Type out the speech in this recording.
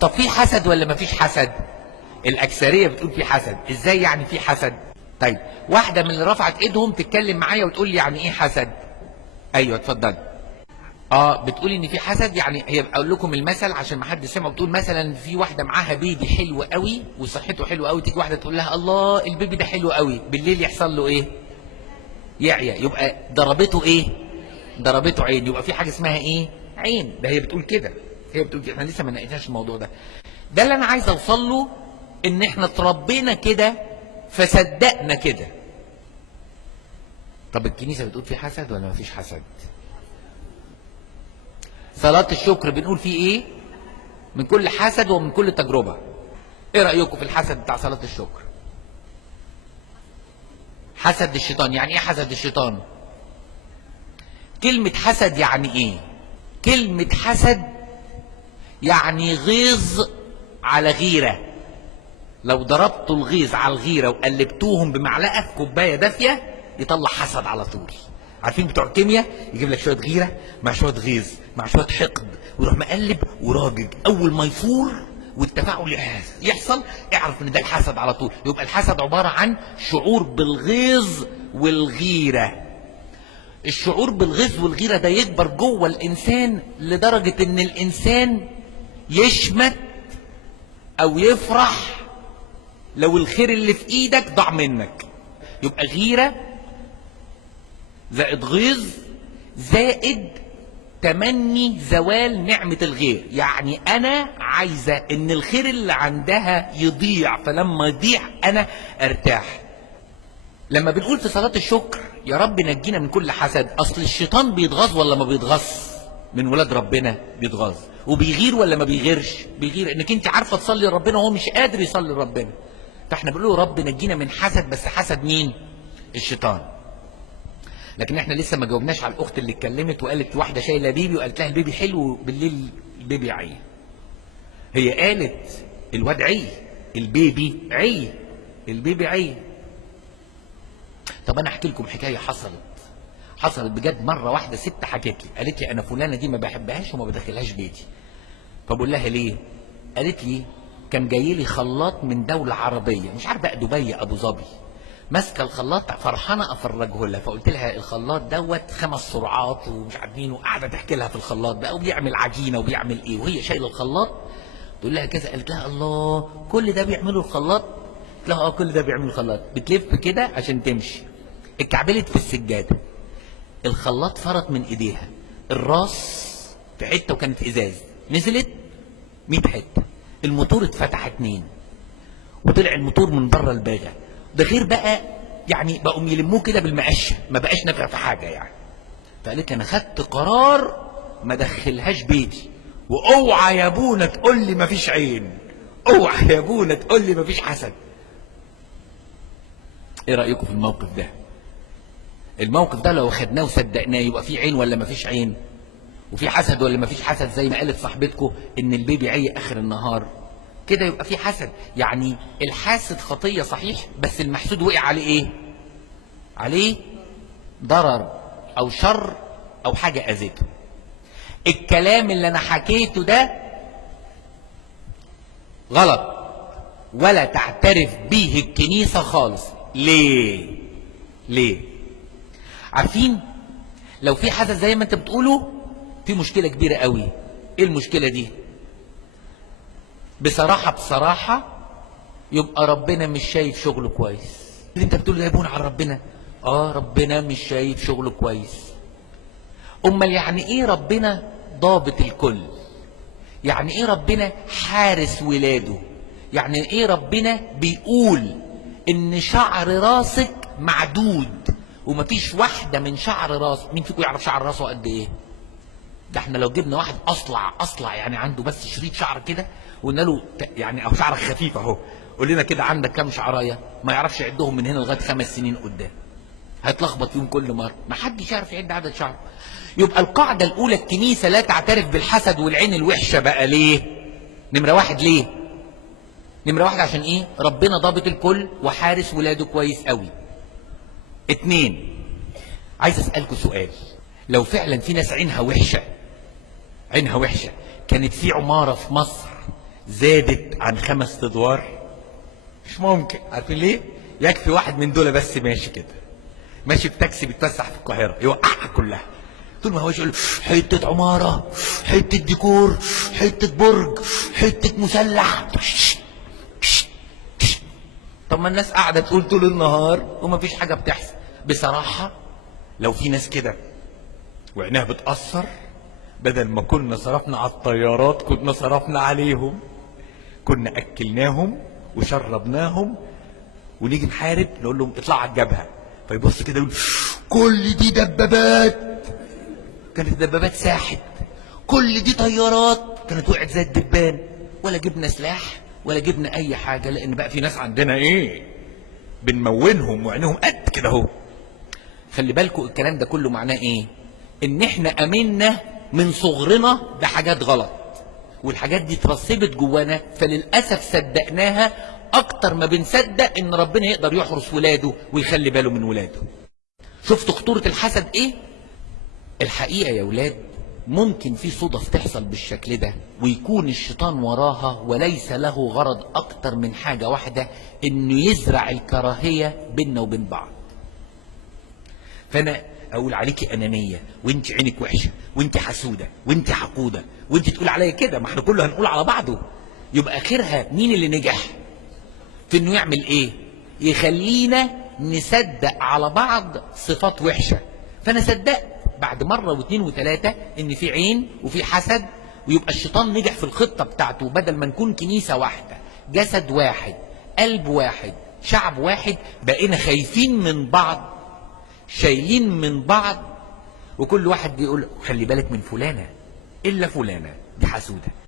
طب في حسد ولا مفيش حسد؟ الاكثريه بتقول في حسد. ازاي يعني في حسد؟ طيب واحده من اللي رفعت ايدهم تتكلم معايا وتقول لي يعني ايه حسد. ايوه اتفضل. بتقول ان في حسد. يعني هي اقول لكم المثل عشان ما حد سمع. بتقول مثلا في واحده معاها بيبي حلو قوي وصحته حلوه قوي، تيجي واحده تقول لها الله البيبي ده حلو قوي، بالليل يحصل له ايه؟ يعيا. يبقى ضربته ايه؟ ضربته عين. يبقى في حاجه اسمها ايه؟ عين. ده هي بتقول كده. هي بتقول كده. احنا لسه ما ناقشناش الموضوع ده. ده اللي انا عايز اوصل له، ان احنا اتربينا كده فصدقنا كده. طب الكنيسه بتقول في حسد ولا ما فيش حسد؟ صلاة الشكر بنقول فيه ايه؟ من كل حسد ومن كل تجربة. ايه رأيكم في الحسد بتاع صلاة الشكر؟ حسد الشيطان. يعني ايه حسد الشيطان؟ كلمة حسد يعني ايه؟ كلمة حسد يعني غيظ على غيرة. لو ضربتوا الغيظ على الغيرة وقلبتوهم بمعلقة في كوباية دافية يطلع حسد على طول. عارفين بتوع الكيمياء يجيب لك شويه غيره مع شويه غيظ مع شويه حقد ويروح مقلب وراجج، اول ما يفور والتفاعل يحصل اعرف ان ده الحسد على طول. يبقى الحسد عباره عن شعور بالغيظ والغيره. الشعور بالغيظ والغيره ده يكبر جوه الانسان لدرجه ان الانسان يشمت او يفرح لو الخير اللي في ايدك ضاع منك. يبقى غيره زائد غيظ زائد تمني زوال نعمة الغير. يعني أنا عايزة إن الخير اللي عندها يضيع، فلما يضيع أنا أرتاح. لما بنقول في صلاة الشكر يا رب نجينا من كل حسد، أصل الشيطان بيتغاظ ولا ما بيتغاظ؟ من ولاد ربنا بيتغاظ. وبيغير ولا ما بيغيرش؟ بيغير. إنك أنت عارفة تصلي ربنا وهو مش قادر يصلي ربنا. فإحنا بنقول له رب نجينا من حسد، بس حسد مين؟ الشيطان. لكن احنا لسه ما جاوبناش على الاخت اللي اتكلمت وقالت واحده شايله بيبي وقالت لها البيبي حلو بالليل البيبي عي. هي قالت الواد عي، البيبي عي، البيبي عي. طب انا احكي لكم حكايه حصلت بجد. مره واحده ست حكت لي، قالت لي انا فلانه دي ما بحبهاش وما بدخلهاش بيتي. فبقول لها ليه؟ قالت لي كان جاي لي خلاط من دوله عربيه، مش عارف بقى دبي ابو ظبي، ماسكه الخلاط فرحانه افرجه لها. فقلت لها الخلاط دوت 5 سرعات ومش عارفين، وقاعده تحكي لها في الخلاط بقى وبيعمل عجينه وبيعمل ايه وهي شايله الخلاط. تقول لها كذا. قالت لها الله كل ده بيعمله الخلاط؟ قلت لها كل ده بيعمله الخلاط. بتلف كده عشان تمشي، اتكعبلت في السجاده، الخلاط فرط من ايديها، الراس في حته وكانت ازاز نزلت 100 حته، الموتور اتفتح 2 وطلع الموتور من بره الباغه. ده غير بقى يعني بقوا يلموه كده بالمقشه، ما بقاش نافع في حاجه يعني. فقالت انا خدت قرار ما ادخلهاش بيتي، واوعى يا ابونا تقول لي ما فيش عين، اوعى يا ابونا تقول لي ما فيش حسد. ايه رايكم في الموقف ده؟ الموقف ده لو خدناه وصدقناه يبقى في عين ولا ما فيش عين؟ وفي حسد ولا ما فيش حسد؟ زي ما قالت صاحبتكم ان البيبي عي اخر النهار كده يبقى في حسد. يعني الحاسد خطية صحيح، بس المحسود وقع عليه ايه؟ عليه ضرر او شر او حاجة اذته. الكلام اللي انا حكيته ده غلط ولا تعترف به الكنيسة خالص. ليه؟ عارفين لو في حسد زي ما انت بتقولوا في مشكلة كبيرة قوي. ايه المشكلة دي؟ بصراحة يبقى ربنا مش شايف شغله كويس. اللي انت بتقول ده يبون على ربنا. ربنا مش شايف شغله كويس. امال يعني ايه ربنا ضابط الكل؟ يعني ايه ربنا حارس ولاده؟ يعني ايه ربنا بيقول ان شعر راسك معدود ومفيش واحدة من شعر راس؟ مين فيكم يعرف شعر راسه قد ايه؟ ده احنا لو جبنا واحد اصلع يعني عنده بس شريط شعر كده وقلنا له يعني او شعرك خفيف اهو، قول لنا كده عندك كام شعرايه؟ ما يعرفش يعدهم من هنا لغايه 5 سنين قدام. هيتلخبط فيهم كل مره، ما حدش يعرف يعد عدد شعره. يبقى القاعده الاولى الكنيسه لا تعترف بالحسد والعين الوحشه. بقى ليه؟ نمره 1 ليه؟ نمره 1 عشان ايه؟ ربنا ضابط الكل وحارس ولاده كويس قوي. 2 عايز اسالكم سؤال. لو فعلا في ناس عينها وحشه كانت في عماره في مصر زادت عن 5 ادوار؟ مش ممكن. عارفين ليه؟ يكفي واحد من دول بس ماشي كده، ماشي في تاكسي بيتفسح في القاهره يوقعها كلها، طول ما هوش يقول حته عماره، حته ديكور، حته برج، حته مسلح. طب ما الناس قاعده تقول طول النهار ومفيش حاجه بتحصل. بصراحه لو في ناس كده وعينها بتأثر، بدل ما كنا صرفنا على الطيارات كنا صرفنا عليهم، كنا أكلناهم وشربناهم، ونيجي نحارب نقول لهم اطلعوا على الجبهة، فيبص كده يقول كل دي دبابات كانت دبابات ساحت، كل دي طيارات كانت وقعت زي الدبان، ولا جبنا سلاح ولا جبنا أي حاجة، لأن بقى في ناس عندنا إيه بنمونهم وعينهم قد كده أهو. خلي بالكم الكلام ده كله معناه إيه؟ إن إحنا أمنا من صغرنا بحاجات غلط، والحاجات دي اترسبت جوانا، فللأسف صدقناها أكتر ما بنصدق إن ربنا يقدر يحرس ولاده ويخلي باله من ولاده. شفتوا خطورة الحسد إيه؟ الحقيقة يا ولاد ممكن في صدف تحصل بالشكل ده ويكون الشيطان وراها، وليس له غرض أكتر من حاجة واحدة، إنه يزرع الكراهية بيننا وبين بعض. فأنا اقول عليكي انانيه، وانت عينك وحشه، وانت حسوده، وانت حقوده، وانت تقول عليا كده، ما احنا كله هنقول على بعضه. يبقى اخرها مين اللي نجح في انه يعمل ايه؟ يخلينا نصدق على بعض صفات وحشه. فانا صدقت بعد مره واثنين وثلاثه ان في عين وفي حسد، ويبقى الشيطان نجح في الخطه بتاعته. بدل ما نكون كنيسه واحده، جسد واحد، قلب واحد، شعب واحد، بقينا خايفين من بعض، شايلين من بعض، وكل واحد بيقول خلي بالك من فلانة، إلا فلانة دي حسودة.